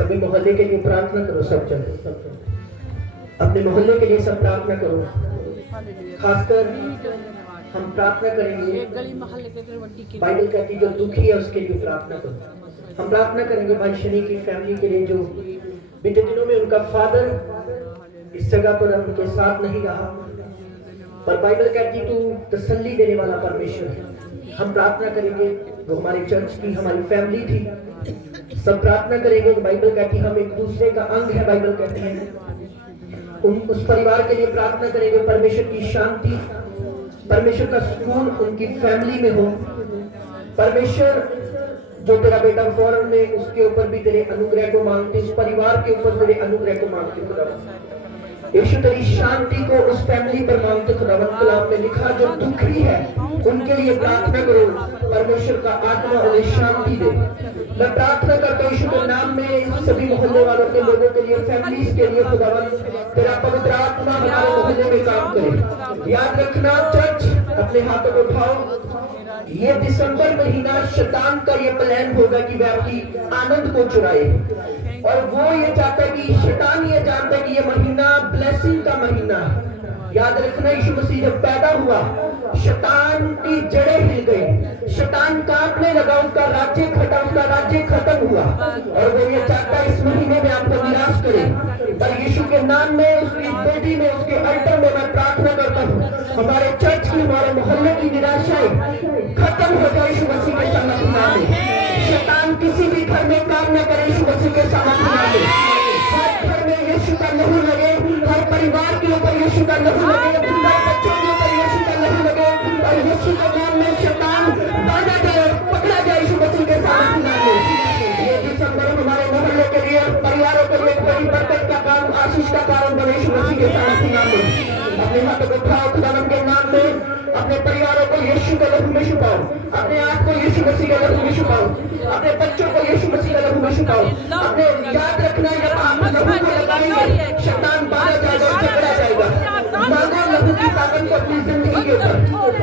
सभी मोहल्ले के लिए प्रार्थना करो। सब जन अपने मोहल्ले के लिए सब प्रार्थना करो। खासकर हम प्रार्थना करेंगे, बाइबल कहती जो दुखी है उसके लिए प्रार्थना करो। हम प्रार्थना करेंगे भाई शनि की फैमिली के लिए, जो बीते दिनों में उनका फादर इस जगह पर उनके साथ नहीं रहा, पर बाइबल कहती तू तसल्ली देने वाला परमेश्वर है। हम प्रार्थना करेंगे, वो हमारी चर्च की हमारी फैमिली थी, सब प्रार्थना करेंगे। बाइबल कहती हम एक दूसरे का अंग है, बाइबल कहती है। उस परिवार के लिए प्रार्थना करेंगे, परमेश्वर की शांति, परमेश्वर का सुकून उनकी फैमिली में हो। परमेश्वर जो तेरा बेटा फौरन में, उसके ऊपर भी तेरे अनुग्रह को मांगते, उस परिवार के ऊपर तेरे अनुग्रह को मांगते खुदा। यीशु तेरी शांति को उस फैमिली पर मांगते खुदावंद। कलाम में लिखा जो दुखी है उनके लिए प्रार्थना करो, परमेश्वर का आत्मा उन्हें शांति दे। मैं प्रार्थना करता हूं यीशु के नाम में सभी मोहल्ले वालों के लोगों के लिए, फैमिलीज के लिए खुदावंद तेरा पवित्र आत्मा हमारे मोहल्ले में काम करे। याद रखना चर्च, अपने हाथों को उठाओ। ये दिसंबर महीना शैतान का ये प्लान होगा कि वह आपकी आनंद को चुराए, और वो ये चाहता है कि शैतान ये जानता है कि ये महीना ब्लेसिंग का महीना है। याद रखना यीशु मसीह जब पैदा हुआ शैतान की जड़ें हिल गई, शैतान कांपने लगा, उसका राज्य खटा, उसका राज्य खत्म हुआ, और वो ये चाहता है इस महीने में आपको निराश करे। पर यीशु के नाम में, उसकी बेटी में, उसके अल्टर में मैं प्रार्थना करता हूँ हमारे चर्च की, हमारे मोहल्ले की निराशाएं खत्म हो जाए यीशु मसीह के सामर्थ्य नाम में। शैतान किसी भी घर में काम न करे यीशु मसीह के सामर्थ्य नाम में। हर घर में यीशु का लहू लगे, हर परिवार के ऊपर यीशु का लहू लगे, हर बच्चों के ऊपर यीशु का लहू लगे, और यीशु के नाम में शैतान बांधा जाए, पकड़ा जाए यीशु मसीह के सामर्थ्य नाम में। ये दिसंबर हमारे मोहल्ले के लिए, परिवारों के लिए बड़ी बरकत का काम, आशीष का कारण बने यीशु मसीह के सामर्थ्य नाम में। अपने हाथों को उठाओ खुदावंद के नाम में, अपने परिवारों को यीशु के लहू में छुपाओ, अपने आप को यीशु मसीह के लहू में छुपाओ, अपने बच्चों को यीशु मसीह के लहू में छुपाओ। अपने याद रखना जब आप लहू को लगाएंगे शैतान बाहर जाएगा, झगड़ा जाएगा। मांगो लहू की ताकत को अपनी जिंदगी के ऊपर।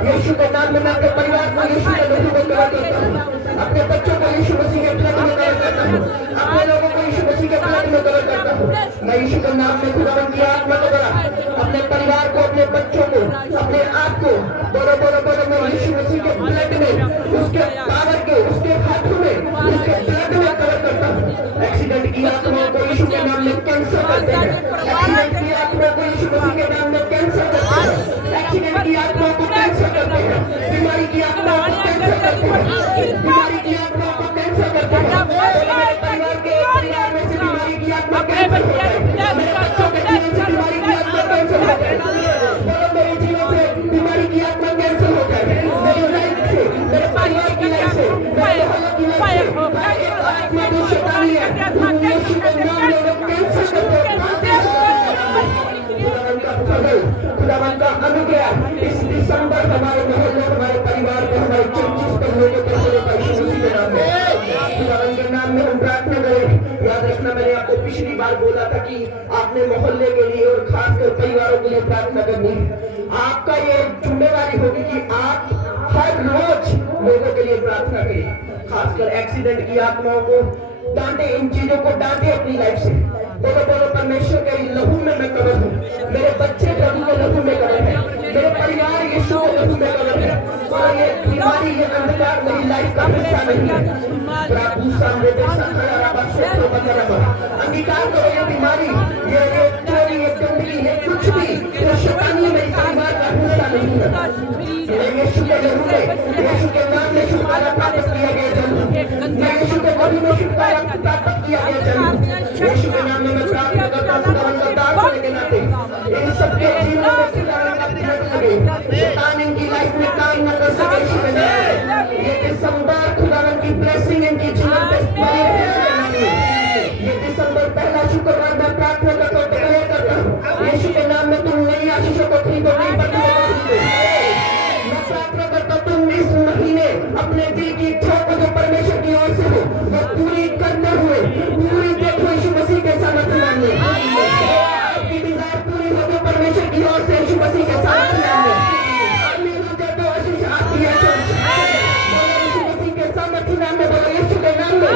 यीशु के नाम में मैं अपने परिवार को यीशु के लहू में कवर करता हूँ, अपने बच्चों को यीशु मसीह के ब्लड में कवर करता हूँ, अपने लोगों को यीशु मसीह के ब्लड में कवर करता हूँ। मैं यीशु के नाम में खुदावंद की आत्मा को बड़ा, अपने परिवार को, अपने बच्चों को, अपने आप को बोलो बोलो बोलो, मैं यीशु मसीह के ब्लड में, उसके पावर के, उसके हाथों में, उसके ब्लड में कवर करता हूँ। एक्सीडेंट की आत्माओं को यीशु के नाम में कैंसर करते हैं, एक्सीडेंट की आत्माओं को यीशु मसीह के नाम में कैंसर करते हैं, एक्सीडेंट की आत्माओं को कैंसर करते हैं, बीमारी की आत्माओं को कैंसर करते हैं, बीमारी की आत्माओं को कैंसर करते हैं। परिवार में से बीमारी की आत्मा कैंसर हो जाए, का अनुग्रह इस दिसंबर हमारे मोहल्ले, हमारे परिवार को, हमारे चर्चिस पर लोगों पर चले पाए यीशु के नाम में। खुदावन के नाम में हम प्रार्थना करें। याद रखना, मैंने आपको पिछली बार बोला था कि आपने मोहल्ले के लिए और खासकर परिवारों के लिए प्रार्थना करनी है। आपका ये जिम्मेवारी होगी कि आप हर रोज लोगों के लिए प्रार्थना करें, खासकर एक्सीडेंट की आत्माओं को डांटे, इन चीजों को डांटे अपनी लाइफ से। बोलो बोलो, परमेश्वर के लहू में मैं कवर हूँ, मेरे बच्चे प्रभु के लहू में कवर है, मेरे परिवार यीशु के लहू में कवर है, और ये बीमारी, ये अंधकार मेरी लाइफ का हिस्सा नहीं है। प्रभु सामने अंगीकार करो, ये बीमारी, ये चोरी, ये गंदगी, ये कुछ भी, ये शैतानी मेरी परिवार का हिस्सा नहीं है। यीशु के लहू में, यीशु के नाम में छुटकारा प्राप्त किया गया जन्म, यीशु के बॉडी में छुटकारा प्राप्त किया गया जन्म। यीशु के नाम में मैं प्रार्थना करता हूं, खुदावन का दास होने के नाते इन सबके जीवन में खुदावन का प्रेम लगे, शैतान इनकी लाइफ में काम न कर सके यीशु के नाम में। ये दिसंबर खुदावन की ब्लेसिंग इनकी जीवन पे बनी रहे। ये दिसंबर पहला शुक्रवार मैं प्रार्थना करता हूं, डिक्लेयर करता हूं, यीशु के नाम में तुम नई आशीषों को खरीदो, नई बरकतों को खरीदो। मैं प्रार्थना करता हूं, तुम इस महीने अपने दिल की इच्छा को जो परमेश्वर की ओर से हो वो पूरी करते हुए पूरी देखो यीशु मसीह के सामर्थ्य नाम में। आपकी डिजायर पूरी हो तो परमेश्वर की ओर से यीशु मसीह के सामर्थ्य नाम में। आमीन हो जाए तो आशीष आती है। बोलो यीशु मसीह के सामर्थ्य नाम में, बोलो यीशु के नाम में।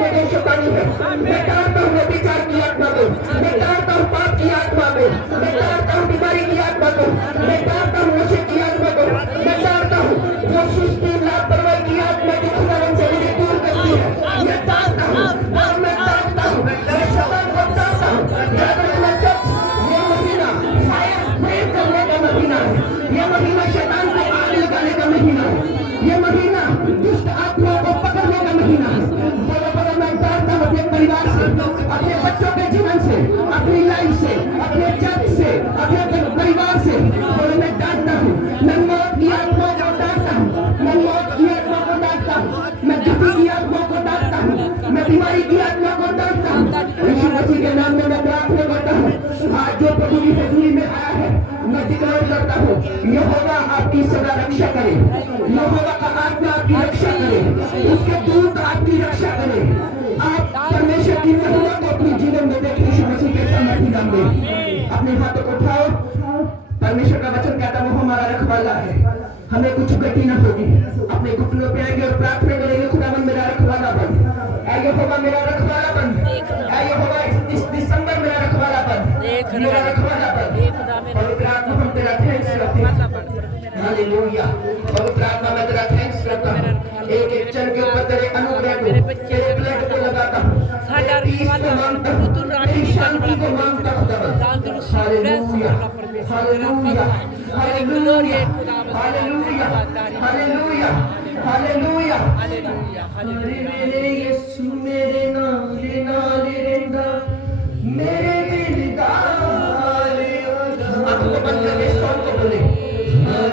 मैं शैतानी है, मैं डालता हूँ विचार की आत्मा को, मैं डालता हूँ पाप की आत्मा को, मैं डालता हूँ बीमारी की आत्मा को, मैं डालता हूँ नशे की आत्मा को, मैं डालता हूँ वो सुस्ती लापरवाही की आत्मा जो खुदावन से मुझे दूर करती है, मैं डालता हूँ, और मैं डालता हूँ, मैं शैतान को डालता हूँ। याद रखना चर्च, ये महीना फायर ब्रेक करने का महीना है, ये महीना शैतान को आग लगाने का महीना है, ये महीना दुष्ट आत्माओं को पकड़ने का महीना है। अपने परिवार से, अपने बच्चों के जीवन से, अपनी लाइफ से, अपने चर्च से, अपने परिवार से, और मैं डांटता हूँ, मैं मौत की आत्मा को डांटता हूँ, मैं मौत की आत्मा को डांटता हूँ, मैं दुखी की आत्मा को डांटता हूँ, मैं बीमारी की आत्मा को डांटता हूँ। यीशु मसीह के नाम में मैं प्रार्थना करता हूँ, आज जो प्रभु की हजूरी में आया है, मैं डिक्लेयर करता हूँ, यहोवा आपकी सदा रक्षा करे, यहोवा का आत्मा आपकी रक्षा करे, उसके दूत आपकी रक्षा करे। आप परमेश्वर की महिमा को अपने जीवन में देखें यीशु मसीह के सामर्थ्य नाम में। अपने हाथों को उठाओ, परमेश्वर का वचन कहता वो हमारा रखवाला है, हमें कुछ गति न होगी। अपने घुटनों पे आएंगे और प्रार्थना करेंगे, खुदावन मेरा रखवाला बन, ऐ यहोवा मेरा रखवाला बन, ऐ यहोवा इस दिसंबर मेरा रखवाला बन, मेरा रखवाला बन। पवित्र आत्मा हम तेरा थैंक्स करते हैं, हालेलुया। पवित्र आत्मा मैं तेरा थैंक्स करता हूँ, एक एक जन के ऊपर तेरे अनुग्रह को, तेरे ब्लड को लगाता हूँ, पीस को मांगता हूँ, तेरी शांति को मांगता हूँ। Hallelujah, hallelujah, hallelujah, hallelujah, hallelujah, hallelujah, hallelujah. मेरे यीशु मेरे नाले नाले रहंदा, मेरे दिल दा हाले होदा। आंखों को बंद करके सॉन्ग को बोले,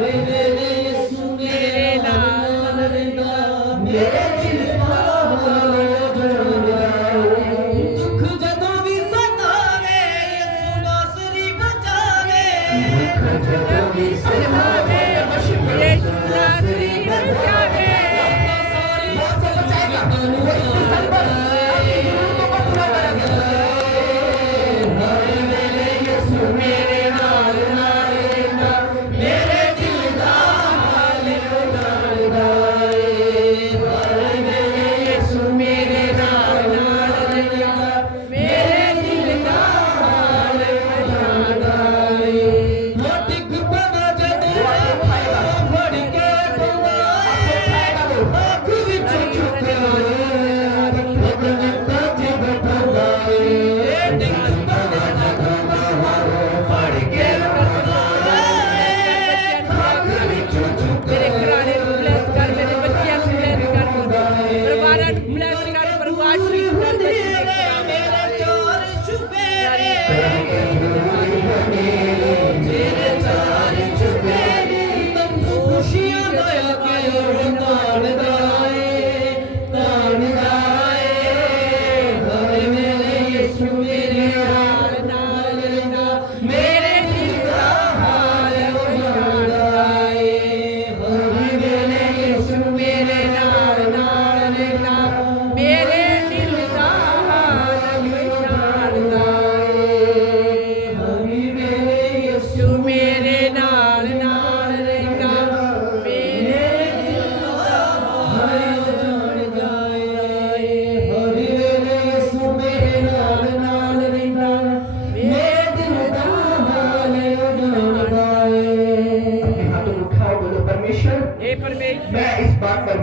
मेरे यीशु मेरे नाले रहंदा, मेरे दिल दा हाले होदा। दुख जदों भी सतावे यीशु नासरी बचावे, दुख जदों भी सतावे यीशु नासरी बचावे।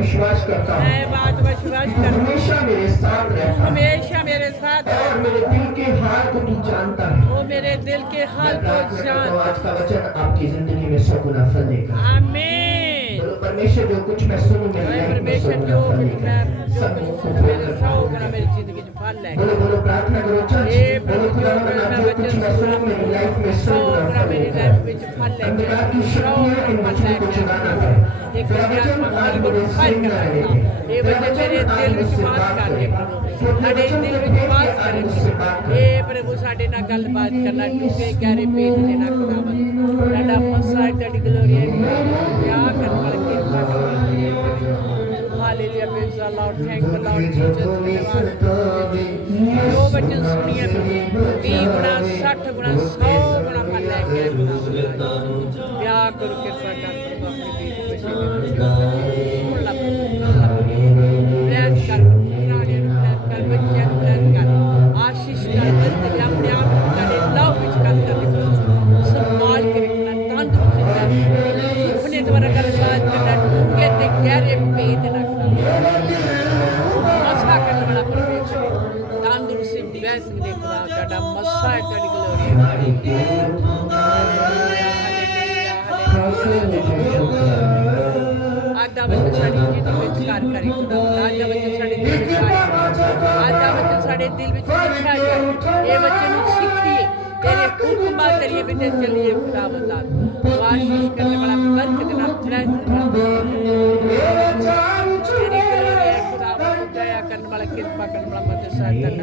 विश्वास करता हूँ मैं बात विश्वास तू करता हमेशा मेरे साथ हूँ, रहता है हमेशा मेरे साथ है। और मेरे दिल के हाल को तू जानता है। वो मेरे दिल के हाल मैं को प्रार्थना करता हूँ जानता आज का वचन आपकी जिंदगी में 100 गुना फल लेकर आए। आमीन। बोलो परमेश्वर जो कुछ मैं सुनूं मेरी अरे लाइफ में 100 परमेश्वर गुना जो फल कुछ लेकर मैं आए। जो सब कुछ मुंह को सुना मेरे खोलकर 100 प्रार्थना गुना मेरी जिंदगी में फल है। बोलो बोलो प्रार्थना करो चर्च हे बोलो प्रभु जो खुदावंद मैं जो कुछ वचन मैं सुनूं मेरी लाइफ में 100 100 गुना गुना फल मेरी लेकर लाइफ आए। में फल लेके अंधकार की 100 शक्तियां इन गुना फल वचनों को लेके चुरा ना पाए। एक तेरा वचन वचन आत्मा आज फल मेरे फल सिर न करता रहे। ये तेरा वचन मेरे वचन आज दिल ਵਿੱਚ मुझसे बात बात कर करे। दे प्रभु तू अपने ਸਾਡੇ वचन ਦਿਲ को ਵਿੱਚ फेंक ਬਾਤ के आज करे मुझसे बात कर। ਇਹ ਪ੍ਰਭੂ ਸਾਡੇ ਨਾਲ ਗੱਲਬਾਤ ਕਰਨਾ ਡੂੰਘੇ ਗਹਿਰੇ ਭੇਤ ਦੇ ਨਾਲ ਖੁਦਾਵੰਦ ਸਾਡਾ ਮਸਾ ਤੇਰੀ ਗਲੋਰੀ ਹੈ ਵਿਆਹ ਕਰਨ ਵਾਲਾ ਕਿਰਪਾ ਕਰਨ ਵਾਲਾ hallelujah praise the Lord thank you Lord Jesus ਧੰਨਵਾਦ ਜੋ ਵਚਨ ਸੁਣੀਏ ਪ੍ਰਭੂ 30 ਗੁਣਾ 60 ਗੁਣਾ 100 ਗੁਣਾ ਫਲ ਲੈ ਕੇ ਖੁਦਾਵੰਦ ਵਿਆਹ ਕਰੋ ਕਿਰਪਾ ਕਰ ਪ੍ਰਭੂ ਆਪਣੇ ਬੇਟੇ ਸੁਣ ਲਾ ਪ੍ਰੈਸ ਕਰ ਪੁਰਾਣੇ ਨੂੰ ਪ੍ਰੈਸ ਕਰ ਬੱਚਿਆਂ ਨੂੰ ਪ੍ਰੈਸ ਕਰ ਆਸ਼ੀਸ਼ ਕਰ ਬਲਦ ਆਪਣੇ ਆਪ ਨੂੰ ਕਰੇ ਲਵ ਵਿੱਚ ਗੱਲ ਕਰ ਸੰਭਾਲ ਕੇ ਰੱਖਣਾ ਤੰਦਰੁਸਤ ਰਹਿਣਾ ਸੁਪਨੇ ਦੁਆਰਾ ਗੱਲਬਾਤ ਕਰਨਾ ਡੂੰਘੇ ਤੇ ਗਹਿਰੇ ਭੇਤ ਰੱਖਣਾ ਮਸਾ ਕਰਨ ਵਾਲਾ ਪਰਮੇਸ਼ਰ ਤੰਦਰੁਸਤੀ ਬੈਸ ਦੇ ਖੁਦਾ ਤੁਹਾਡਾ ਮਸਾ ਹੈ ਤੁਹਾਡੀ ਗਲੋਰੀ ਆਦਾ ਵਿੱਚ ਸਾਡੀ ਜ਼ਿੰਦਗੀ ਵਿੱਚ ਕਰ ਕਰੇ ਖੁਦਾ ਆਦਾ ਵਿੱਚ ਸਾਡੇ ਦਿਲ ਵਿੱਚ ਆਏ ਆਦਾ ਵਿੱਚ ਸਾਡੇ ਦਿਲ ਵਿੱਚ ਲਿਖਿਆ ਜਾਏ ਇਹ ਬੱਚੇ ਨੂੰ ਸਿੱਖੀਏ तेरे हुक्म तेरी बिना चलिए खुदा बता आशीष करने वाला बरकत ना ब्लेस तेरी गलोरी है खुदा दया करने वाला कृपा करने वाला मदद सहायता कर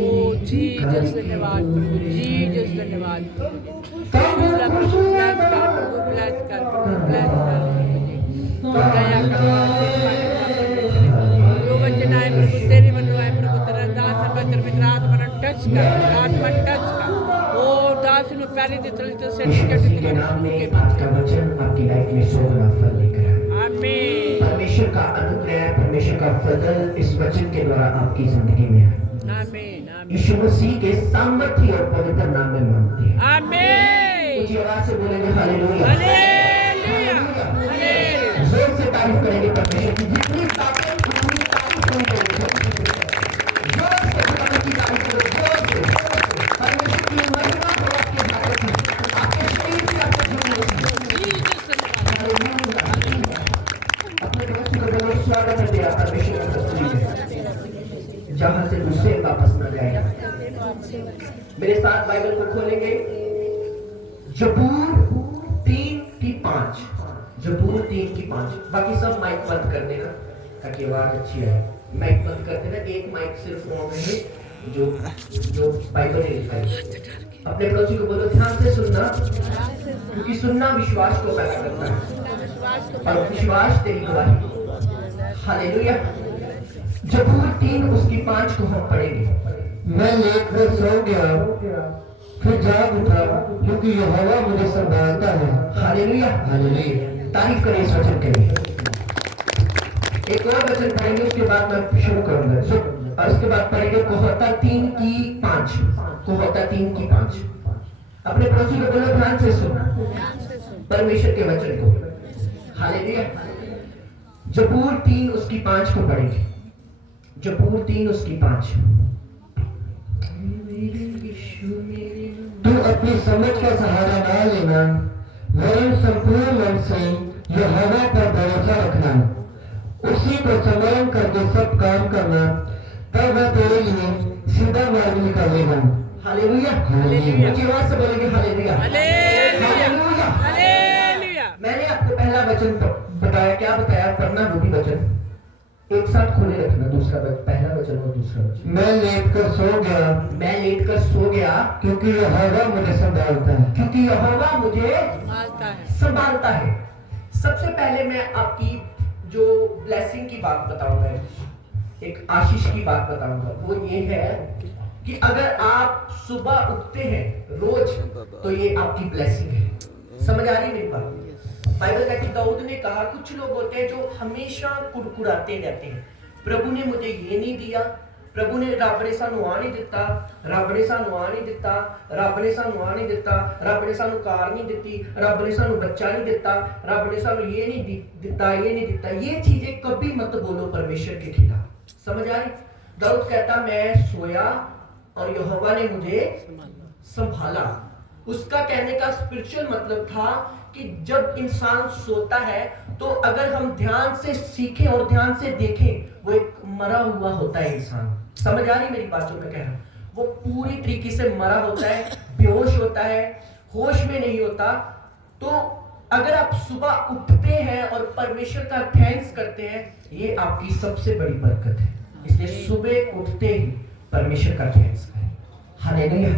ओ जीसस धन्यवाद प्रभु जीसस धन्यवाद प्रभु ब्लेस कर दया कर जो वचन आए प्रभु तेरी मनो आए प्रभु तेरा दास पवित्र पिता आत्मा टच कर आत्मा टच कर ओ दास नु पहले दे तले तो सर्टिफिकेट के नाम में आज का वचन आपकी लाइफ में 100 गुना फल लेकर आए। आमीन। परमेश्वर का अनुग्रह परमेश्वर का फजल इस वचन के द्वारा आपकी जिंदगी में है। आमीन आमीन। यीशु मसीह के सामर्थ्य और पवित्र नाम में मांगते हैं। आमीन। ऊंची आवाज से बोलेंगे हालेलुया हालेलुया हालेलुया। जोर से तारीफ करेंगे परमेश्वर की जितनी ताकत उतनी तारीफ नहीं करेंगे। जोर से खुदा की तारीफ करो जोर से परमेश्वर की महिमा हो आपके हाथ में आपके शरीर से आपके जीवन में हालेलुया। अपने दोस्त को बोलो स्वागत है तेरा परमेश्वर की तस्वीर में जहां से दूसरे वापस न जाएगा। मेरे साथ बाइबल को खोलेंगे जबूर 3:5 जबूर 3:5 बाकी सब माइक बंद कर देना ताकि आवाज अच्छी आए। माइक बंद कर देना एक माइक सिर्फ ऑन है जो बाइबल ने लिखा है। अपने पड़ोसी को बोलो ध्यान से सुनना क्योंकि सुनना विश्वास को पैदा करता है और विश्वास तेरी गवाही। हालेलुया। जबूर 3 उसकी 5 को हम पढ़ेंगे। मैं लेट कर सो गया फिर जाग उठा क्योंकि यहोवा मुझे संभालता है। Hallelujah hallelujah. तारीफ करें इस वचन के लिए। एक और वचन पढ़ेंगे उसके बाद मैं शुरू करूंगा और उसके बाद पढ़ेंगे कोहता 3:5 कोहता 3:5। अपने पड़ोसी को बोलो ध्यान से सुन परमेश्वर के वचन को। हालेलुया। जबूर 3 उसकी 5 को पढ़ेंगे। जबूर 3 उसकी 5। तू अपनी समझ का सहारा ना लेना वरन संपूर्ण मन से यहोवा पर भरोसा रखना उसी को स्मरण करके सब काम करना तब वह तेरे लिए सीधा मार्ग निकालेगा। हालेलुया। हालेलुया। ऊंची आवाज से बोलेंगे हालेलुया हालेलुया हालेलुया। मैंने आपको पहला वचन बताया क्या बताया पढ़ना वो भी वचन एक साथ खोले रखना दूसरा वचन पहला वचन और दूसरा वचन। मैं लेट कर सो गया मैं लेट कर सो गया क्योंकि यहोवा मुझे संभालता है। क्योंकि यहोवा मुझे संभालता है। संभालता है। सबसे पहले मैं आपकी जो ब्लेसिंग की बात बताऊंगा एक आशीष की बात बताऊंगा वो ये है कि अगर आप सुबह उठते हैं रोज तो ये आपकी ब्लेसिंग है। समझ आ रही मेरी बात? बाइबल कहती दाऊद ने कहा कुछ लोग होते हैं जो हमेशा कुड़कुड़ाते रहते हैं प्रभु ने मुझे ये नहीं दिया प्रभु ने रब ने सानू आ नहीं दिता, रब ने सानू आ नहीं दिता, रब ने सानू आ नहीं दिता, रब ने सानू कार नहीं दिती, रब ने सानू बच्चा नहीं दिता, रब ने सानू ये नहीं दिता, ये नहीं दिता। ये चीजें कभी मत बोलो परमेश्वर के खिलाफ। समझ आ रही? दाऊद कहता मैं सोया और यहोवा ने मुझे संभाला। उसका कहने का स्पिरिचुअल मतलब था कि जब इंसान सोता है तो अगर हम ध्यान से सीखें और ध्यान से देखें, वो एक मरा हुआ होता है इंसान। समझ आ रही मेरी बात जो मैं कह रहा हूं? वो पूरी तरीके से मरा होता है, बेहोश होता है, होश में नहीं होता। तो अगर आप सुबह उठते हैं और परमेश्वर का थैंक्स करते हैं, ये आपकी सबसे बड़ी बरकत है। इसलिए सुबह उठते ही परमेश्वर का थैंक्स करें। हालेलुया।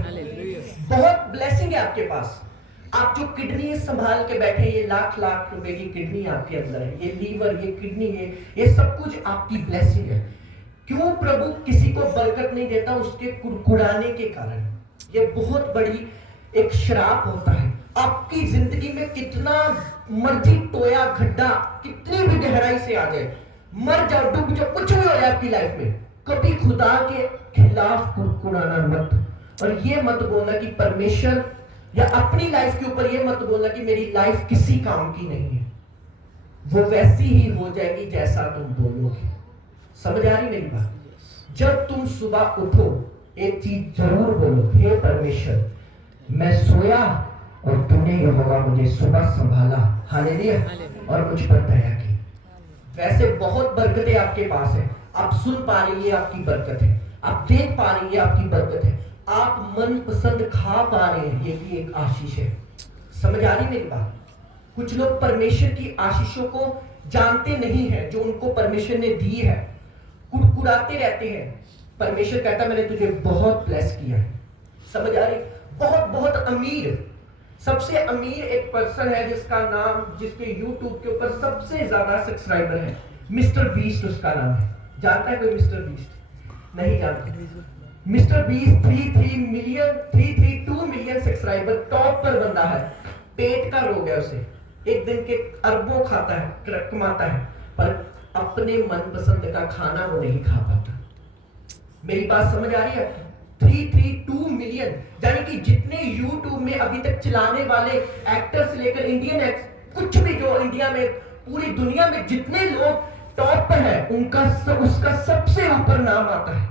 बहुत ब्लेसिंग है आपके पास। आप जो किडनी संभाल के बैठे, ये लाख लाख रुपए की किडनी आपके अंदर है, ये लीवर, ये किडनी है, ये सब कुछ आपकी ब्लेसिंग है। क्यों प्रभु किसी को बरकत नहीं देता? उसके कुड़कुड़ाने के कारण। ये बहुत बड़ी एक श्राप होता है। आपकी जिंदगी में कितना मर्जी टोया गड्ढा कितनी भी गहराई से आ जाए, मर जाओ, डूब जाओ, कुछ भी हो जाए आपकी लाइफ में, कभी खुदा के खिलाफ कुड़कुड़ाना मत। और ये मत बोलना कि परमेश्वर, या अपनी लाइफ के ऊपर ये मत बोलना कि मेरी लाइफ किसी काम की नहीं है। वो वैसी ही हो जाएगी जैसा तुम बोलोगे। समझ आ रही मेरी बात? जब तुम सुबह उठो, एक चीज जरूर बोलो, हे परमेश्वर मैं सोया और तूने यहोवा मुझे सुबह संभाला, हालेलुया, और मुझ पर दया की। वैसे बहुत बरकतें आपके पास है। आप सुन पा रही है, आपकी बरकत है। आप देख पा रही है, आपकी बरकत है। आप मन पसंद खा पा रहे हैं, ये भी एक आशीष है। समझ आ रही मेरी बात? कुछ लोग परमेश्वर की आशीषों को जानते नहीं है जो उनको परमेश्वर ने दी है, कुड़कुड़ाते रहते हैं। परमेश्वर कहता मैंने तुझे बहुत ब्लेस किया है। समझ आ रही? बहुत बहुत अमीर, सबसे अमीर एक पर्सन है जिसका नाम, जिसके YouTube के ऊपर सबसे ज्यादा सब्सक्राइबर है, मिस्टर बीस्ट उसका नाम है। जानता है कोई मिस्टर बीस्ट? नहीं जानता। Mister beast 332 million subscriber, top पर बंदा है। पेट का रोग है उसे, एक दिन के अरबों खाता है, कमाता है, पर अपने मनपसंद का खाना वो नहीं खा पाता। मेरी बात समझ आ रही है? 332 मिलियन, यानी कि जितने YouTube में अभी तक चलाने वाले एक्टर्स लेकर इंडियन कुछ भी जो इंडिया में, पूरी दुनिया में जितने लोग टॉप पर है, उसका सबसे ऊपर नाम आता है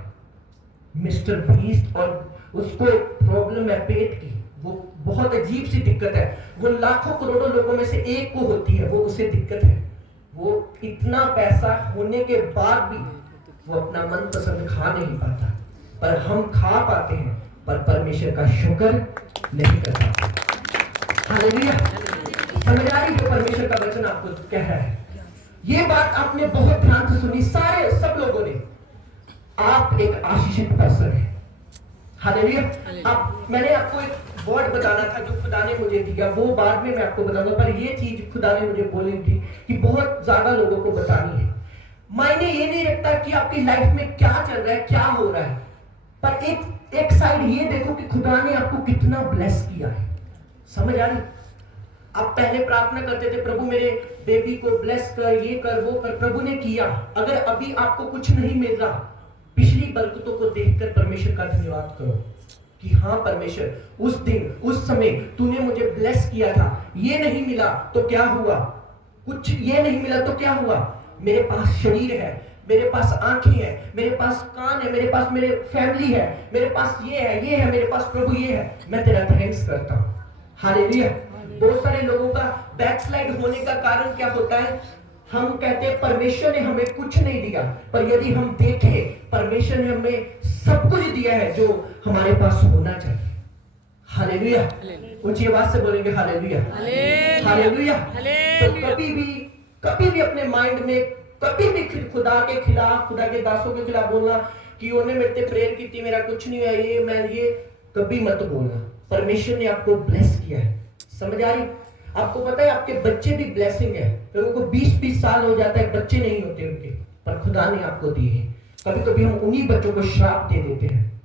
मिस्टर बीस्ट। और उसको प्रॉब्लम है पेट की, वो बहुत अजीब सी दिक्कत है। वो लाखों करोड़ों लोगों में से एक को होती है, वो उसे दिक्कत है। वो इतना पैसा होने के बाद भी वो अपना मनपसंद खा नहीं पाता, पर हम खा पाते हैं, पर परमेश्वर का शुक्र नहीं कर पाते। हालेलुया। समझ आ रही जो परमेश्वर का वचन आपको कह रहा है? ये बात आपने बहुत ध्यान से सुनी, सारे सब लोगों ने। आप एक आशीषित पर्सन है। हालेलुया। आप, मैंने आपको एक वर्ड बताना था जो खुदा ने मुझे दिया, वो बाद में मैं आपको बताऊंगा, पर ये चीज खुदा ने मुझे बोली थी कि बहुत ज्यादा लोगों को बतानी है। मायने ये नहीं रखता कि आपकी लाइफ में क्या चल रहा है, क्या हो रहा है, पर एक साइड ये देखो कि खुदा ने आपको कितना ब्लेस किया है। समझ आ रही? आप पहले प्रार्थना करते थे, प्रभु मेरे बेबी को ब्लेस कर, ये कर, वो कर, प्रभु ने किया। अगर अभी आपको कुछ नहीं मिल रहा, पिछली बरकतों को देखकर परमेश्वर का धन्यवाद करो कि हाँ परमेश्वर उस दिन, उस समय तूने मुझे ब्लेस किया था। ये नहीं मिला तो क्या हुआ, कुछ ये नहीं मिला तो क्या हुआ, मेरे पास शरीर है, मेरे पास आंखें हैं, मेरे पास कान है, मेरे पास मेरे फैमिली है, मेरे पास ये है, मेरे पास प्रभु ये है, मैं तेरा थैंक्स करता हूँ। हालेलुया। बहुत सारे लोगों का बैकस्लाइड होने का कारण क्या होता है? हम कहते हैं परमेश्वर ने हमें कुछ नहीं दिया, पर यदि हम देखें परमेश्वर ने हमें सब कुछ दिया है जो हमारे पास होना चाहिए। हालेलुया। ऊंची आवाज से बोलेंगे हालेलुया, हालेलुया। तो कभी भी अपने माइंड में कभी भी खुदा के खिलाफ, खुदा के दासों के खिलाफ बोलना कि उन्होंने मेरे पे प्रेयर की थी, मेरा कुछ नहीं हुआ, ये मैं ये कभी मत बोलना। परमेश्वर ने आपको ब्लेस किया है। समझ आ रही? आपको पता है आपके बच्चे भी ब्लेसिंग है। लोगों को 20-20 साल हो जाता है, बच्चे नहीं होते उनके, पर खुदा ने आपको दिए हैं। कभी कभी हम उन्हीं बच्चों को श्राप दे देते हैं,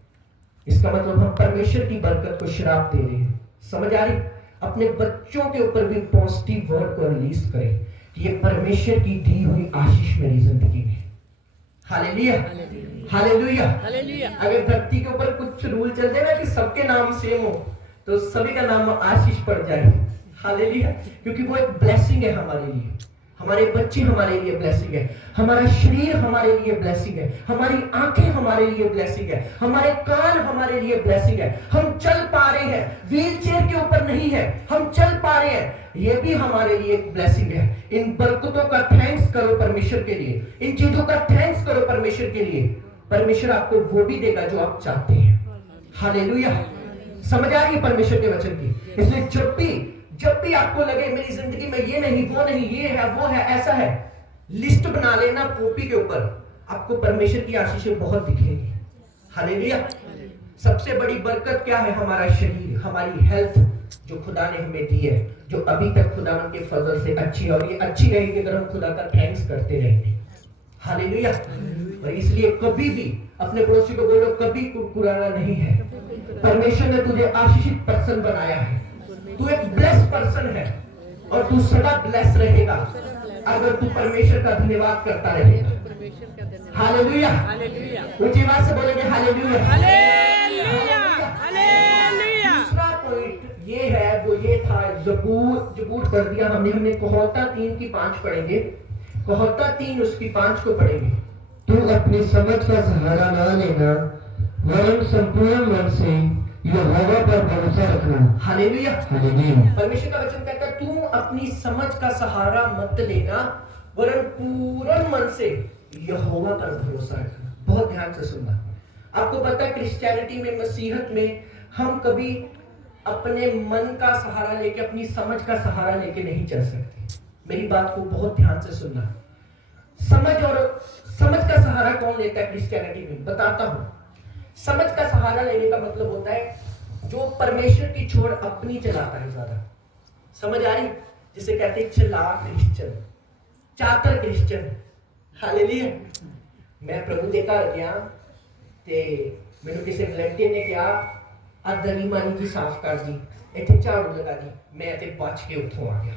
इसका मतलब हम परमेश्वर की बरकत को श्राप दे रहे हैं। समझ आ रही? अपने बच्चों के ऊपर भी पॉजिटिव वर्ड को रिलीज करें कि ये परमेश्वर की दी हुई आशीष मेरी जिंदगी में। Hallelujah, hallelujah. हालेलुया। अगर धरती के ऊपर कुछ रूल चल जाए ना कि सबके नाम सेम हो, तो सभी का नाम आशीष पड़ जाए। हालेलुया, क्योंकि वो एक ब्लेसिंग है हमारे लिए। हमारे बच्चे हमारे लिए ब्लेसिंग है, हमारा शरीर हमारे लिए ब्लेसिंग है, हमारी आंखें हमारे लिए ब्लेसिंग है, हमारे कान हमारे लिए ब्लेसिंग है। हम चल पा रहे हैं, व्हील चेयर के ऊपर नहीं है, हम चल पा रहे हैं, ये भी हमारे लिए एक ब्लेसिंग है। इन बरकतों का थैंक्स करो परमेश्वर के लिए, इन चीजों का थैंक्स करो परमेश्वर के लिए। परमेश्वर आपको वो भी देगा जो आप चाहते हैं। हालेलुया, समझ आ रही है परमेश्वर के वचन की। इसलिए जब भी आपको लगे मेरी जिंदगी में ये नहीं, वो नहीं, ये है, वो है, ऐसा है, लिस्ट बना लेना कॉपी के ऊपर, आपको परमेश्वर की आशीषें बहुत दिखेंगी। हालेलुया। सबसे बड़ी बरकत क्या है? हमारा शरीर, हमारी हेल्थ जो खुदा ने हमें दी है, जो अभी तक खुदा के फजल से अच्छी है, और ये अच्छी रहेगी अगर हम खुदा का थैंक्स करते रहेंगे। हालेलुया। और इसलिए कभी भी अपने पड़ोसी को बोलो, कभी कुराना नहीं है। परमेश्वर ने तुझे आशीषित पर्सन बनाया है, तू एक ब्लेस्ड पर्सन है, और तू सदा ब्लेस रहेगा अगर तू परमेश्वर का धन्यवाद करता रहेगा। हालेलुया, हालेलुया, ऊंची आवाज से बोलेंगे हालेलुया, हालेलुया, हालेलुया। दूसरा पॉइंट ये है, वो ये था, जबूर कर दिया हमने कहोता 3 की 5 पढ़ेंगे, कहोता 3 उसकी 5 को पढ़ेंगे। तू अपनी समझ का सहारा ना लेना, वरन संपूर्ण मन से यहोवा पर भरोसा रखना। Hallelujah, hallelujah. परमेश्वर का वचन कहता है तू अपनी समझ का सहारा मत लेना, वरन पूर्ण मन से यहोवा पर भरोसा रखना। बहुत ध्यान से सुनना। आपको पता है क्रिश्चियनिटी में, मसीहत में, हम कभी अपने मन का सहारा लेके, अपनी समझ का सहारा लेके नहीं चल सकते। मेरी बात को बहुत ध्यान से सुनना। समझ का सहारा कौन लेता है क्रिश्चियनिटी में? बताता हूं। समझ का सहारा लेने का मतलब होता है जो परमेश्वर की छोड़ अपनी चलाता है ज्यादा। समझ आ रही? जिसे कहते हैं चालाक क्रिश्चियन, चातर क्रिश्चियन। हालेलुया। मैं प्रभु दे घर गया ते मैनू किसी वलंटियर ने कहा आ दली मारी जी साफ कर दी, इत्थे झाड़ू लगा दी, मैं ते बच के उत्थों आ गया।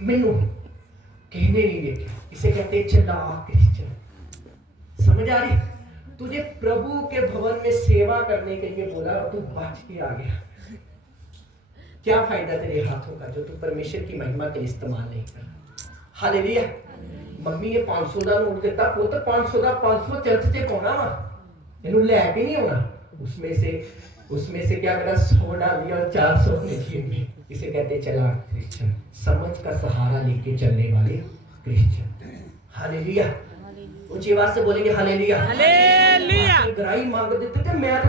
मैनू कहने नहीं देते, इसे कहते हैं चालाक क्रिश्चियन। समझ आ रही? तुझे प्रभु के भवन में सेवा करने के लिए बोला और तू बच के आ गया। क्या फायदा तेरे हाथों का जो तू परमेश्वर की महिमा के लिए इस्तेमाल नहीं कर। हालेलुया। मम्मी ने 500 का नोट देता, पुत्र 500 का 500 चर्च से पाना वा, इन्हू लेके नहीं होना। उसमें से क्या करा, 100 डाल दिया और 400 भेजिए। इसे कहते चालाक क्रिश्चियन, समझ का सहारा लेके चलने वाले क्रिश्चियन। हालेलुया। ऊंची आवाज से बोलेंगे हालेलुया, हालेलुया। गराई मांग देते थे, मैं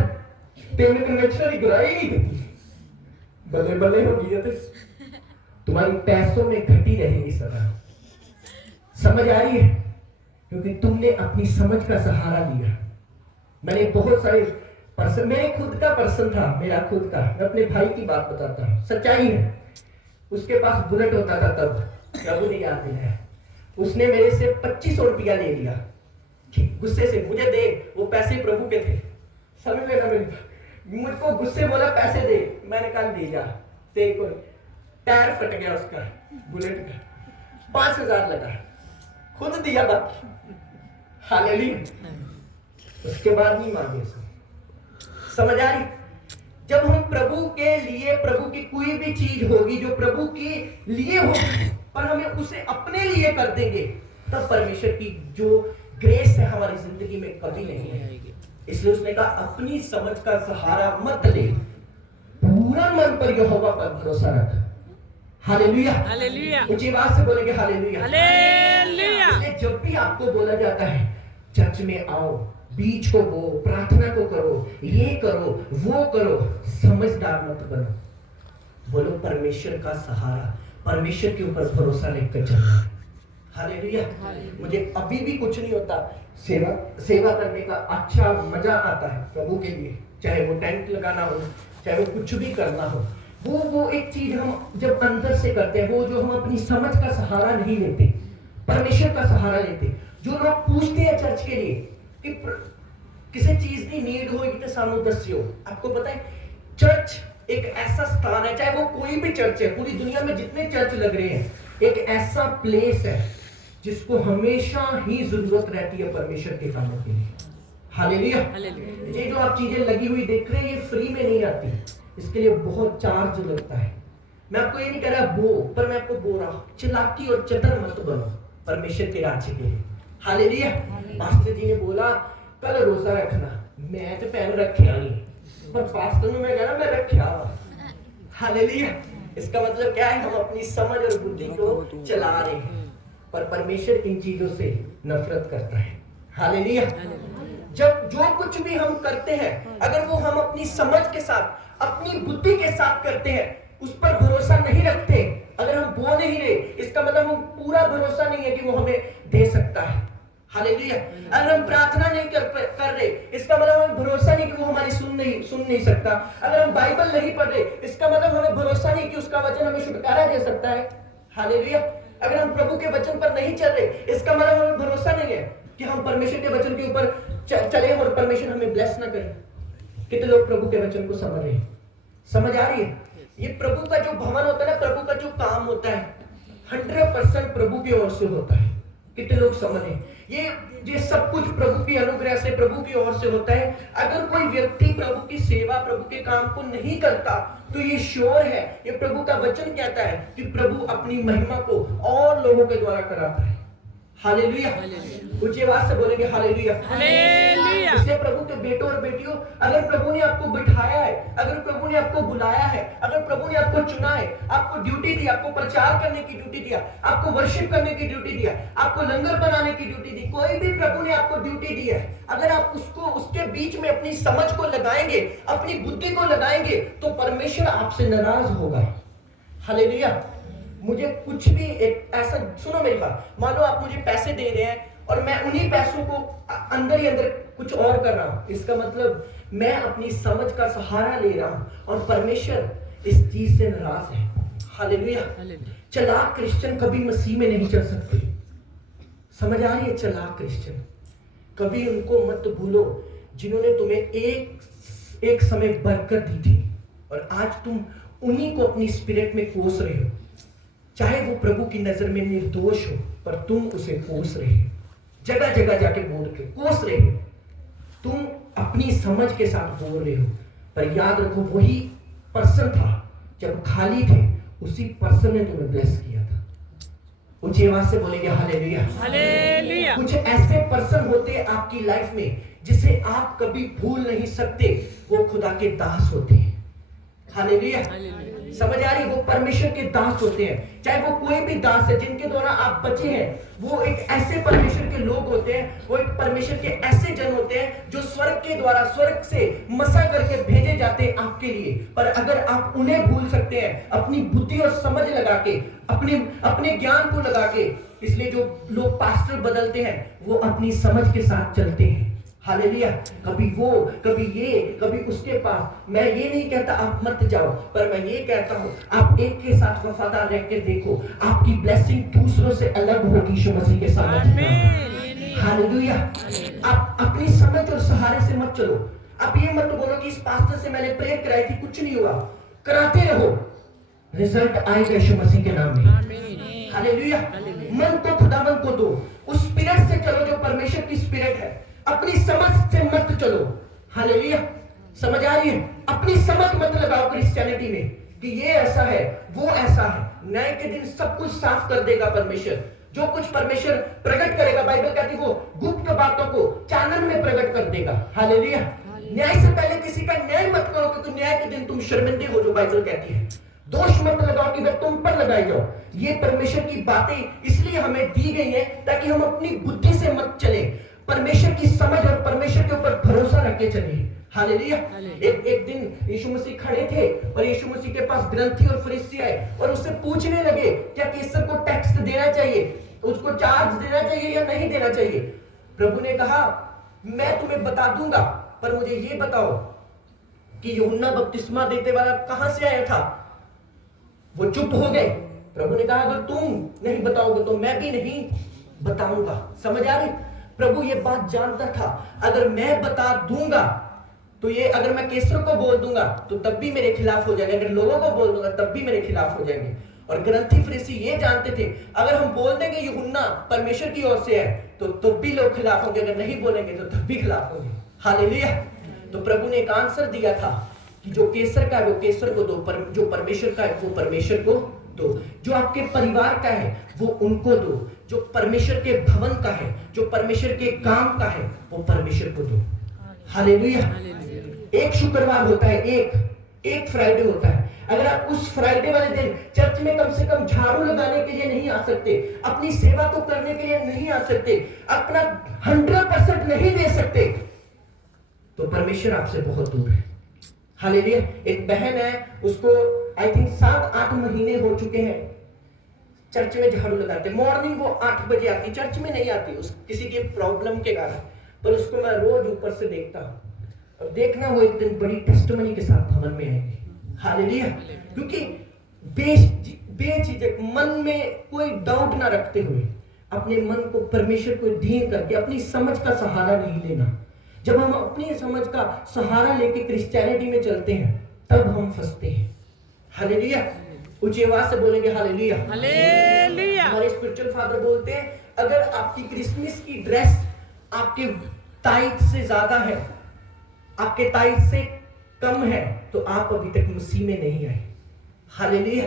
तेरे कन्वेंशनल की गराई नहीं देती। बल्ले बल्ले हो गई है, तुम्हारी पैसों में घटी रहेगी सदा। समझ आ रही है? क्योंकि तुमने अपनी समझ का सहारा लिया। मैंने बहुत सारे पर्सन, मेरे खुद का पर्सन था, मेरा खुद का, मैं अपने भाई की बात बताता हूँ, सच्चाई है। उसके पास बुलेट होता था तब, प्रभु ने याद दिलाया। उसने मेरे से 2500 रुपया ले लिया गुस्से से, मुझे दे, वो पैसे प्रभु के थे। समझ लेना मेरी, मुझको गुस्से बोला पैसे दे, मैंने कहा ले जा, तेरे को टायर फट गया उसका बुलेट का, 5000 लगा, खुद दिया बाकी। हालेलुया। उसके बाद नहीं मांगे। समझ आ रही? जब हम प्रभु के लिए, प्रभु की कोई भी चीज होगी जो प्रभु के लिए होगी, पर हमें उसे अपने लिए कर देंगे, तब परमेश्वर की जो ग्रेस है हमारी जिंदगी में कभी नहीं आएगी। इसलिए उसने कहा अपनी समझ का सहारा मत ले, पूर्ण मन पर यहोवा पर भरोसा रख। Hallelujah, hallelujah. ऊंची आवाज से बोलेंगे हालेलुया, हालेलुया। इसलिए जब भी आपको बोला जाता है चर्च में आओ, बीच को बो, प्रार्थना को करो, ये करो, वो करो, समझदार मत बनो। बोलो परमेश्वर का सहारा, परमेश्वर के ऊपर भरोसा लेकर चलना। हालेलुया। मुझे अभी भी कुछ नहीं होता, सेवा करने का अच्छा मजा आता है प्रभु के लिए, चाहे वो टेंट लगाना हो, चाहे वो कुछ भी करना हो। वो एक चीज हम जब अंदर से करते हैं, वो जो हम अपनी समझ का सहारा नहीं लेते, परमेश्वर का सहारा लेते। जो लोग पूछते हैं चर्च के लिए कि किसी चीज की नीड होगी तो सानू दस्यो। आपको पता है चर्च एक ऐसा स्थान है, चाहे वो कोई भी चर्च है, पूरी दुनिया में जितने चर्च लग रहे हैं, एक ऐसा प्लेस है जिसको हमेशा ही जरूरत रहती है परमेश्वर के कामों के लिए। हालेलुया। हालेलुया। ये जो आप चीजें लगी हुई देख रहे हैं ये फ्री में नहीं आती, इसके लिए बहुत चार्ज लगता है। मैं आपको ये नहीं कह रहा पर मैं आपको बोल रहा हूं, चालाकी और चतुर मत बनो परमेश्वर के राज्य के लिए। हालेलुया। पास्टर जी ने बोला कल रोजा रखना, मैं तो पहन रखा नहीं, पर पास्टर ने मैं कह रहा मैं रखा। हालेलुया। इसका मतलब क्या है, हम अपनी समझ और बुद्धि को चला रहे हैं, पर परमेश्वर इन चीजों से नफरत करता है। हालेलुया। जब जो कुछ भी हम करते हैं, अगर वो हम अपनी समझ के साथ, अपनी बुद्धि के साथ करते हैं, उस पर भरोसा नहीं रखते, अगर हम बो नहीं रहे, इसका मतलब हम पूरा भरोसा नहीं है कि वो हमें दे सकता है। हालेलुया। अगर हम प्रार्थना नहीं कर रहे, इसका मतलब हमें भरोसा नहीं कि वो हमारी सुन नहीं सकता। अगर हम बाइबल नहीं पढ़ रहे, इसका मतलब हमें भरोसा नहीं कि उसका वचन हमें छुटकारा दे सकता है। हालेलुया। अगर हम प्रभु के वचन पर नहीं चल रहे, इसका मतलब हमें भरोसा नहीं है कि हम परमेश्वर के वचन के ऊपर चले और परमेश्वर हमें ब्लेस ना करे। कितने लोग प्रभु के वचन को समझ रहे हैं? समझ आ रही है? ये प्रभु का जो भवन होता है ना, प्रभु का जो काम होता है 100% प्रभु की ओर से होता है। कितने लोग समझ रहे हैं? ये सब कुछ प्रभु की अनुग्रह से, प्रभु की ओर से होता है। अगर कोई व्यक्ति प्रभु की सेवा, प्रभु के काम को नहीं करता, तो ये श्योर है, ये प्रभु का वचन कहता है कि प्रभु अपनी महिमा को और लोगों के द्वारा कराता है। हालेलुया। ऊंची आवाज से बोलेंगे हालेलुया। हालेलुया। इसलिए प्रभु के बेटों और बेटियों, अगर प्रभु ने आपको बिठाया है, अगर प्रभु ने आपको बुलाया है, अगर प्रभु ने आपको चुना है, आपको ड्यूटी दी, आपको प्रचार करने की ड्यूटी दिया, आपको वर्शिप करने की ड्यूटी दिया, आपको लंगर बनाने की ड्यूटी दी, कोई भी प्रभु ने आपको ड्यूटी दी है, अगर आप उसके बीच में अपनी समझ को लगाएंगे, अपनी बुद्धि को लगाएंगे, तो परमेश्वर आपसे नाराज होगा। हालेलुया। मुझे कुछ भी एक ऐसा, सुनो मेरी बात, मान लो आप मुझे पैसे दे रहे हैं और मैं उन्हीं पैसों को अंदर ही अंदर कुछ और कर रहा हूं, इसका मतलब मैं अपनी समझ का सहारा ले रहा हूं और परमेश्वर इस चीज से नाराज है। हालेलुया। चालाक क्रिश्चियन कभी मसीह में नहीं चल सकते। समझ आ रही है? चालाक क्रिश्चियन, कभी उनको मत भूलो जिन्होंने तुम्हें एक समय बरकत दी थी और आज तुम उन्हीं को अपनी स्पिरिट में कोस रहे हो। चाहे वो प्रभु की नजर में निर्दोष हो, पर तुम उसे कोस रहे हो, जगह जगह जाके बोल के कोस रहे हो। तुम अपनी समझ के साथ बोल रहे हो, पर याद रखो वही पर्सन था जब खाली थे, उसी पर्सन ने तुम्हें ब्लेस किया था। ऊंची आवाज से बोलेंगे हालेलुया। हालेलुया। कुछ ऐसे पर्सन होते हैं आपकी लाइफ में जिसे आप कभी भूल नहीं सकते, वो खुदा के दास होते हैं। हालेलुया। समझ आ रही? वो परमेश्वर के दास होते हैं, चाहे वो कोई भी दास है जिनके द्वारा आप बचे हैं, वो एक ऐसे परमेश्वर के लोग होते हैं, वो एक परमेश्वर के ऐसे जन होते हैं जो स्वर्ग के द्वारा, स्वर्ग से मसा करके भेजे जाते हैं आपके लिए। पर अगर आप उन्हें भूल सकते हैं अपनी बुद्धि और समझ लगा के, अपने ज्ञान को लगा के, इसलिए जो लोग पास्टर बदलते हैं वो अपनी समझ के साथ चलते हैं। हालेलुया। कभी वो, कभी ये, कभी उसके पास। मैं ये नहीं कहता आप मत जाओ, पर मैं ये कहता हूं आप एक के साथ वफादार रह के देखो, आपकी ब्लेसिंग दूसरों से अलग होगी यीशु मसीह के साथ। हालेलुया। आप अपनी समझ और सहारे से मत चलो। आप ये मत बोलो कि इस पास्टर से मैंने प्रेयर कराई थी, कुछ नहीं हुआ। कराते रहो, रिजल्ट आएगा यीशु मसीह के नाम में। हालेलुया। मन को खुदावन को दो, उस स्पिरिट से चलो जो परमेश्वर की स्पिरिट है, अपनी समझ से मत चलो। हालेलुया। समझ आ रही है? अपनी समझ मत लगाओ क्रिश्चियनिटी में कि ये ऐसा है, वो ऐसा है। न्याय के दिन सब कुछ साफ कर देगा परमेश्वर। जो कुछ परमेश्वर प्रकट करेगा, बाइबल कहती है वो गुप्त बातों को चानन में प्रकट कर देगा। हालेलुया। न्याय से पहले किसी का न्याय मत करो, क्योंकि न्याय के दिन तुम शर्मिंदे हो, जो बाइबल कहती है। दोष मत लगाओ कि वह तुम पर लगाई जाओ। ये परमेश्वर की बातें इसलिए हमें दी गई है ताकि हम अपनी बुद्धि से मत चले, परमेश्वर की समझ और परमेश्वर के ऊपर भरोसा रख के चले। हालेलुया। एक दिन यीशु मसीह खड़े थे और यीशु मसीह के पास ग्रंथी और फरीसी आए और उससे पूछने लगे क्या कैसर को टैक्स देना चाहिए, उसको चार्ज देना चाहिए या नहीं देना चाहिए। प्रभु ने कहा मैं तुम्हें बता दूंगा, पर मुझे ये बताओ कि यूहन्ना बपतिस्मा देते वाला कहां से आया था। वो चुप हो गए। प्रभु ने कहा अगर तुम नहीं बताओगे तो मैं भी नहीं बताऊंगा। समझ आ रही? प्रभु ये बात जानता था, अगर मैं बता दूंगा तो ये, अगर मैं कैसर को बोल दूंगा तो तब भी मेरे खिलाफ हो जाएंगे, अगर लोगों को बोल दूंगा तब भी मेरे खिलाफ हो जाएंगे। और ग्रंथी फरीसी ये जानते थे, अगर हम बोल देंगे यूहन्ना परमेश्वर की ओर से है तो भी लोग खिलाफ होंगे, अगर नहीं बोलेंगे तो तब भी खिलाफ होंगे। हालेलुया। तो प्रभु ने एक आंसर दिया था कि जो केसर का है वो केसर को दो, जो परमेश्वर का है वो परमेश्वर को दो, जो आपके परिवार का है वो उनको दो, जो परमेश्वर के भवन का है, जो परमेश्वर के काम का है वो परमेश्वर को दो। हालेलुया। एक शुक्रवार होता है, एक फ्राइडे होता है। अगर आप उस फ्राइडे वाले दिन चर्च में कम से कम झाड़ू लगाने के लिए नहीं आ सकते, अपनी सेवा को करने के लिए नहीं आ सकते, अपना 100% नहीं दे सकते, तो परमेश्वर आपसे बहुत दूर है। हालेलुया। एक बहन है, उसको आई थिंक 7-8 महीने हो चुके हैं चर्च में झाड़ू लगाते। मॉर्निंग वो 8 बजे आती, चर्च में नहीं आती उस किसी की प्रॉब्लम के कारण, पर उसको मैं रोज ऊपर से देखता हूँ। और देखना वो एक दिन बड़ी टेस्टिमनी के साथ भवन में आएगी। हालेलुया। क्योंकि बेझिझक मन में कोई डाउट ना रखते हुए अपने मन को परमेश्वर को अधीन करके अपनी समझ का सहारा नहीं लेना। जब हम अपनी समझ का सहारा लेके क्रिश्चियनिटी में चलते हैं तब हम फंसते हैं। हालेलुया। ऊंची आवाज से बोलेंगे हालेलुया। हालेलुया। हमारे स्पिरिचुअल फादर बोलते हैं, अगर आपकी क्रिसमस की ड्रेस आपके टाइट से ज्यादा है, आपके टाइट से कम है, तो आप अभी तक मसीह में नहीं आए। हालेलुया।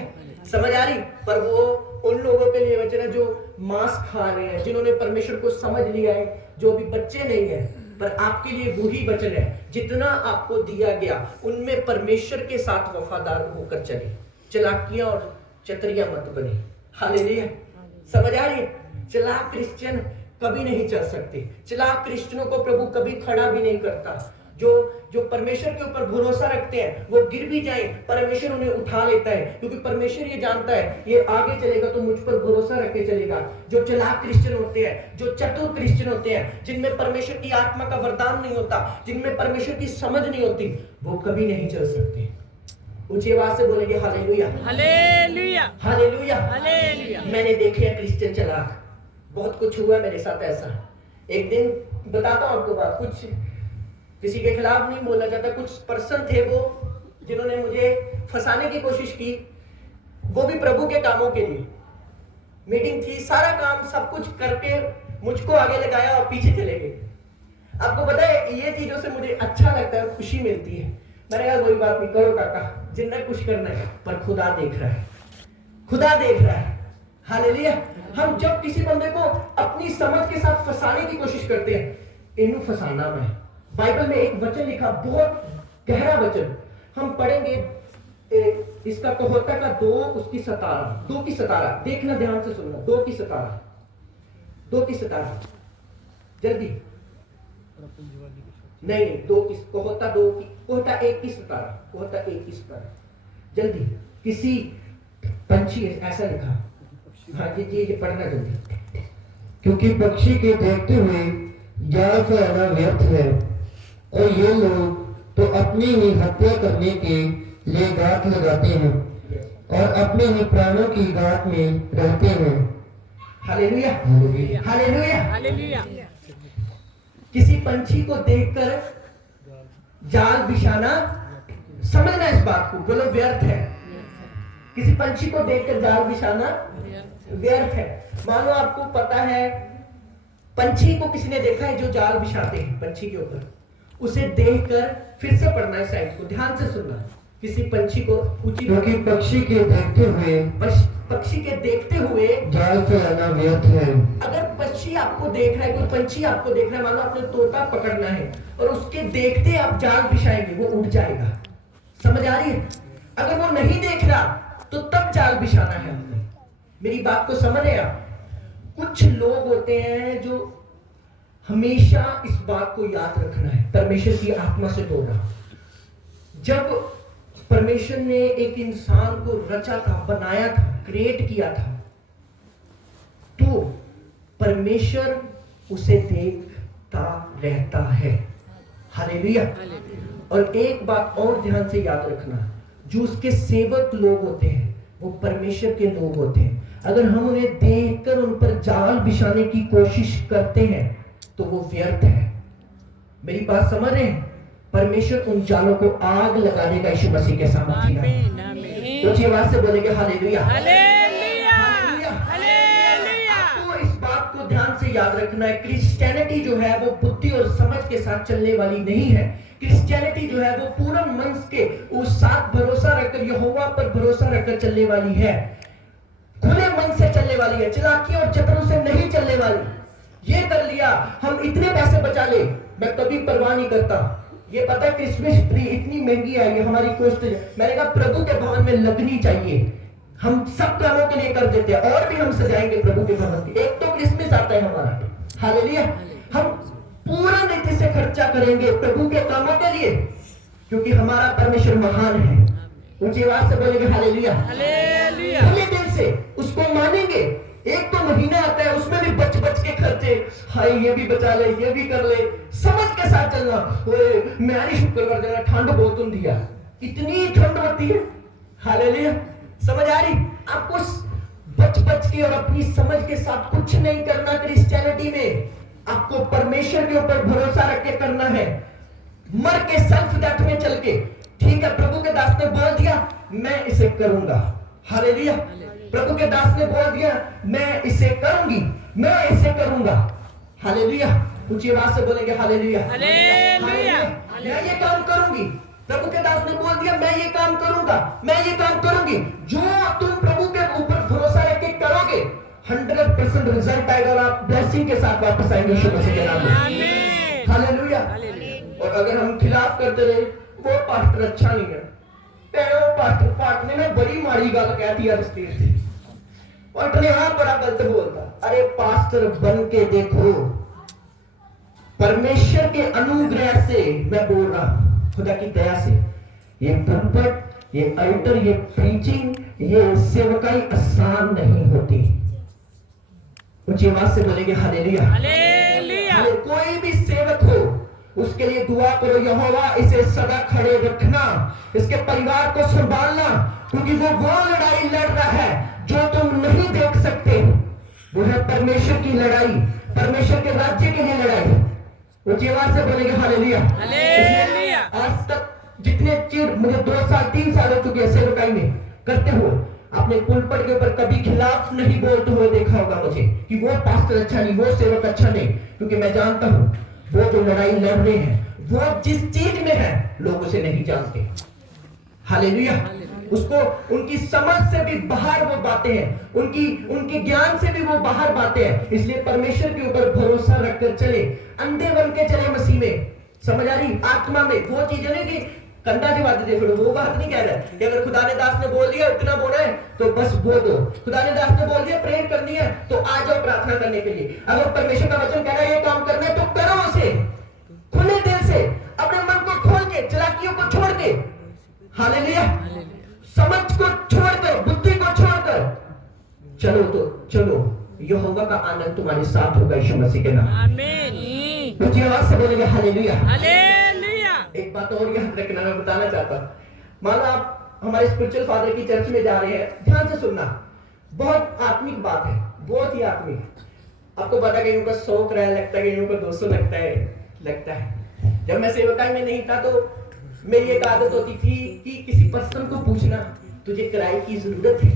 समझ आ रही? पर वो उन लोगों के लिए वचन है जो मांस खा रहे हैं, जिन्होंने परमेश्वर को समझ लिया है, जो भी बच्चे नहीं है। पर आपके लिए वही वचन है, जितना आपको दिया गया उनमें परमेश्वर के साथ वफादार होकर चले, चालाकियां और चतुरियां मत बने। हालेलुया। समझ आ रही? चालाक क्रिश्चियन कभी नहीं चल सकते। चालाक क्रिश्चियनों को प्रभु कभी खड़ा भी नहीं करता। जो परमेश्वर के ऊपर भरोसा रखते हैं वो गिर भी जाए, परमेश्वर उन्हें उठा लेता है, क्योंकि परमेश्वर ये जानता है ये आगे चलेगा तो मुझ पर भरोसा रख के चलेगा। जो चालाक क्रिश्चियन होते हैं, जो चतुर क्रिश्चियन होते हैं, जिनमें परमेश्वर की आत्मा का वरदान नहीं होता, जिनमें परमेश्वर की समझ नहीं होती, वो कभी नहीं चल सकते। ऊंची आवाज से बोलेंगे हालेलुया। हालेलुया। हालेलुया। हालेलुया। मैंने देखे हैं क्रिश्चियन चालाक, बहुत कुछ हुआ मेरे साथ ऐसा। एक दिन बताता हूं आपको बात, कुछ किसी के खिलाफ नहीं बोलना चाहता, कुछ पर्सन थे वो जिन्होंने मुझे फंसाने की कोशिश की, वो भी प्रभु के कामों के लिए। मीटिंग थी, सारा काम सब कुछ करके मुझको आगे लगाया और पीछे चले गए। आपको पता है ये चीजों से मुझे अच्छा लगता है, खुशी मिलती है। मैंने कहा कोई बात नहीं, करो काका, जितना कुछ करना है, पर खुदा देख रहा है, खुदा देख रहा है। हालेलुया। हम जब किसी बंदे को अपनी समझ के साथ फंसाने की कोशिश करते हैं, इन्हें फंसाना में बाइबल में एक वचन लिखा, बहुत गहरा वचन, हम पढ़ेंगे। इसका कहोता का 2 उसकी 17 देखना, ध्यान से सुनना। 2 की 17 जल्दी नहीं 2 की कहोता 1 की 17 जल्दी। किसी पंछी ऐसा लिखा, हाँ जी पढ़ना जल्दी। क्योंकि पक्षी के देखते हुए जाल फैलाना व्यर्थ है, और ये लोग तो अपनी ही हत्या करने के लिए गांठ लगाते हैं और अपने ही प्राणों की गांठ में रहते हैं। हालेलुया। हालेलुया। हालेलुया। किसी पंछी को देखकर जाल बिछाना, समझना इस बात को, बोलो व्यर्थ है। किसी पंछी को देखकर जाल बिछाना व्यर्थ है। मानो आपको पता है, पंछी को किसी ने देखा है जो जाल बिछाते हैं पंछी के ऊपर, उसे देखकर फिर से पढ़ना है साइड को, ध्यान से सुनना। किसी पंछी को क्योंकि पक्षी के देखते हुए जाल फैलाना व्यर्थ है। अगर पक्षी आपको देख रहा है, कोई पंछी आपको देख रहा है, मानो आपने तोता पकड़ना है और उसके देखते आप जाल बिछाएंगे, वो उड़ जाएगा। समझ आ रही है? अगर वो नहीं देख रहा तो तब जाल बिछाना है हमने। मेरी बात को समझ रहे आप? कुछ लोग होते हैं जो हमेशा इस बात को याद रखना है, परमेश्वर की आत्मा से बोलना। जब परमेश्वर ने एक इंसान को रचा था, बनाया था, क्रिएट किया था, तो परमेश्वर उसे देखता रहता है। हालेलुया। और एक बात और ध्यान से याद रखना, जो उसके सेवक लोग होते हैं वो परमेश्वर के लोग होते हैं। अगर हम उन्हें देखकर उन पर जाल बिछाने की कोशिश करते हैं तो वो व्यर्थ है। मेरी बात समझ रहे हैं? परमेश्वर उन जालों को आग लगाने का यीशु मसीह के सामर्थ्य है। आमीन। आमीन। तो आवाज से बोलेंगे हालेलुया। ध्यान से याद रखना है, क्रिश्चियनिटी जो है वो बुद्धि और समझ के साथ चलने वाली नहीं है। क्रिश्चियनिटी जो है वो पूर्ण मन के उस साथ भरोसा रखकर, यहोवा पर भरोसा रखकर चलने वाली है, खुले मन से चलने वाली है, चालाकी और चतुरों से नहीं चलने वाली। ये कर लिया, हम इतने पैसे बचा ले, मैं कभी परवाह नहीं करता। ये पता है क्रिसमस ट्री इतनी महंगी आई है, हमारी कॉस्ट, मैंने कहा प्रभु के भवन में लगनी चाहिए, हम सब कामों के लिए कर देते हैं, और भी हम सजाएंगे प्रभु के भवन की। एक तो क्रिसमस आता है हमारा, हालेलुया, हम पूरा नीति से खर्चा करेंगे प्रभु के कामों के लिए, क्योंकि हमारा परमेश्वर महान है। ऊंची आवाज से बोलेंगे हालेलुया, हालेलुया। खुले दिल से उसको मानेंगे। एक तो महीना आता है, उसमें भी बच बच के खर्चे, हाय ये भी बचा ले, ये भी कर ले, समझ के साथ चलना। ओए मैं नहीं शुक्र कर, ठंड बहुत होती है, इतनी ठंड होती है, हालेलुया, समझ आ रही आपको? बच बच के और अपनी समझ के साथ कुछ नहीं करना क्रिश्चियनिटी में, आपको परमेश्वर के ऊपर भरोसा रख के करना है, मर के सेल्फ डेथ में चल के। ठीक है, प्रभु के दास ने बोल दिया मैं इसे करूंगा, हालेलुया, प्रभु के दास ने बोल दिया मैं इसे करूंगी, मैं इसे करूंगा, हालेलुया, ऊंची आवाज से बोलेंगे हालेलुया, हालेलुया, मैं ये काम करूंगी। प्रभु के दास ने बोल दिया मैं ये काम करूंगा, मैं ये काम करूंगी। जो तुम प्रभु के ऊपर भरोसा रख के करोगे 100% रिजल्ट आएगा और आप ब्लेसिंग के साथ वापस आएंगे यीशु मसीह के नाम में, हालेलुया। और अगर हम खिलाफ करते रहे, वो पास्टर अच्छा नहीं है, वो पास्टर ने बड़ी माड़ी गल कहती है स्टेज से, पास्टर ने हाँ बड़ा गलत बोलता। अरे पास्टर बन के देखो, परमेश्वर के अनुग्रह से मैं बोल रहा हूं, खुदा की दया से, ये पुलपट, ये अल्टर, ये प्रीचिंग, ये सेवकाई आसान नहीं होती। ऊंची आवाज से बोलेंगे हालेलुया, हालेलुया। कोई भी सेवक हो उसके लिए दुआ करो, यहोवा इसे सदा खड़े रखना, इसके परिवार को संभालना, क्योंकि वो लड़ाई लड़ रहा है जो तुम नहीं देख सकते, वो है परमेश्वर की लड़ाई, परमेश्वर के राज्य के लिए लड़ाई। ऊंची आवाज से बोलेंगे हालेलुया, हालेलुया। आज तक जितने चिर, मुझे 2 साल 3 साल हो चुके हैं सेवकाई में करते हो, अपने पुलपट के ऊपर कभी खिलाफ नहीं बोलते हुए देखा होगा मुझे कि वो पास्टर अच्छा नहीं, वो सेवक अच्छा नहीं, क्योंकि मैं जानता हूं वो जो लड़ाई लड़ रहे हैं वो जिस चीज में है लोग उसे नहीं जानते, हालेलुया, उसको उनकी समझ से भी बाहर वो बातें हैं, उनके ज्ञान से भी वो बाहर बातें हैं। इसलिए परमेश्वर के ऊपर भरोसा रखकर चले, अंधे बन के चले मसीह में, समझ आ रही? आत्मा में वो चीजें नहीं कि कंधा जी बात दे, वो बात नहीं कह रहा है कि अगर खुदा ने दास ने बोल दिया इतना बोलना है तो बस बोल दो, खुदा ने दास ने बोल दिया प्रेयर करनी है तो आ जाओ प्रार्थना करने के लिए। अगर परमेश्वर का वचन कह रहा है ये काम करना है तो करो उसे खुले दिल से, अपने मन को खोल के, चालाकियों को छोड़ के, हालेलुया, समझ को छोड़कर, बुद्धि को छोड़कर चलो, तो चलो, यहोवा का आनंद तुम्हारे साथ होगा यीशु मसीह के नाम, आमीन। ऊंची आवाज से बोलेंगे हालेलुया, हालेलुया। एक बात और याद रखना, मैं बताना चाहता हूं, मान लो आप हमारे स्पिरिचुअल फादर की चर्च में जा रहे हैं, ध्यान से सुनना, बहुत आत्मिक बात है, बहुत ही आत्मिक। आपको पता कहीं उनका 100 किराया लगता है, कहीं उनको 200 लगता है। जब मैं सेवकाई में नहीं था तो मेरी एक आदत होती थी कि किसी पर्सन को पूछना तुझे किराए की जरूरत है।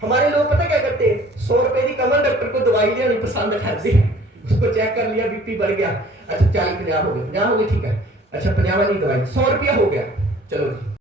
हमारे लोग पता क्या करते हैं, 100 रुपए की कमल डॉक्टर को दवाई लिया, पसंद करते हैं, उसको चेक कर लिया, बीपी बढ़ गया, अच्छा 40-50 हो गए, 50 हो गए, ठीक है, अच्छा 50 वाली दवाई 100 रुपया हो गया, चलो जी।